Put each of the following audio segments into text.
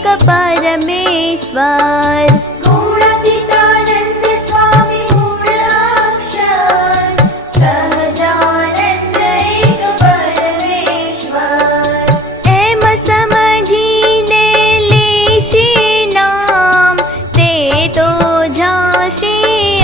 एक परमेश्वर। गुणातीतानंद स्वामी मूळाक्षर, सहजानंद एक परमेश्वर। एम समझीने लेशी नाम, ते तो जाशे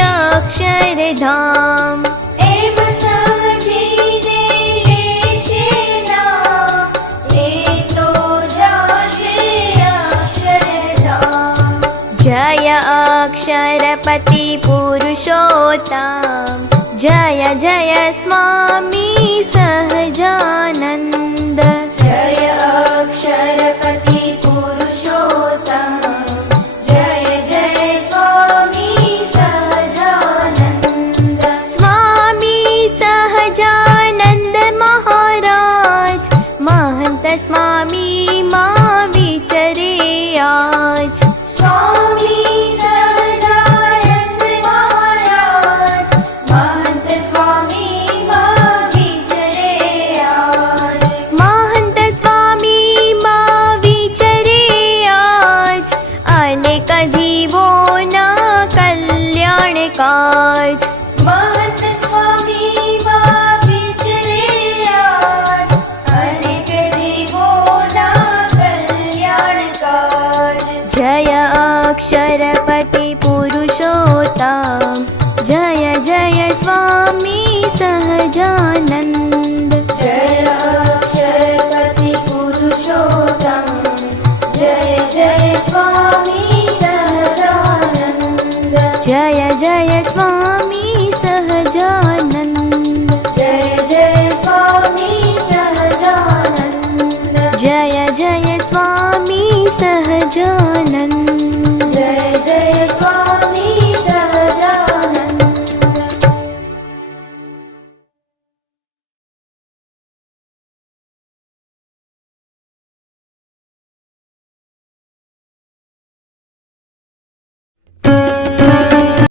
अक्षरधाम। एम समझीने लेशे नाम, ते तो जाशे अक्षरधाम। जय अक्षरपति पुरुषोत्तम, जय जय स्वामी सहजानंद। जय अक्षरपति पुरुषोत्तम, जय जय स्वामी सहजानंद। स्वामी सहजानंद महाराज, महंत स्वामी मां विचरे आज। स्वामी सहजानंद महाराज, महंत स्वामी मां विचरे आज। महंत स्वामी मां विचरे आज, अनेक जीवोना कल्याण काज। महंत स्वामी मां विचरे आज, अनेक जीवोना कल्याण काज। जय अक्षरपति पुरुषोत्तम, जय जय स्वामी सहजानंद।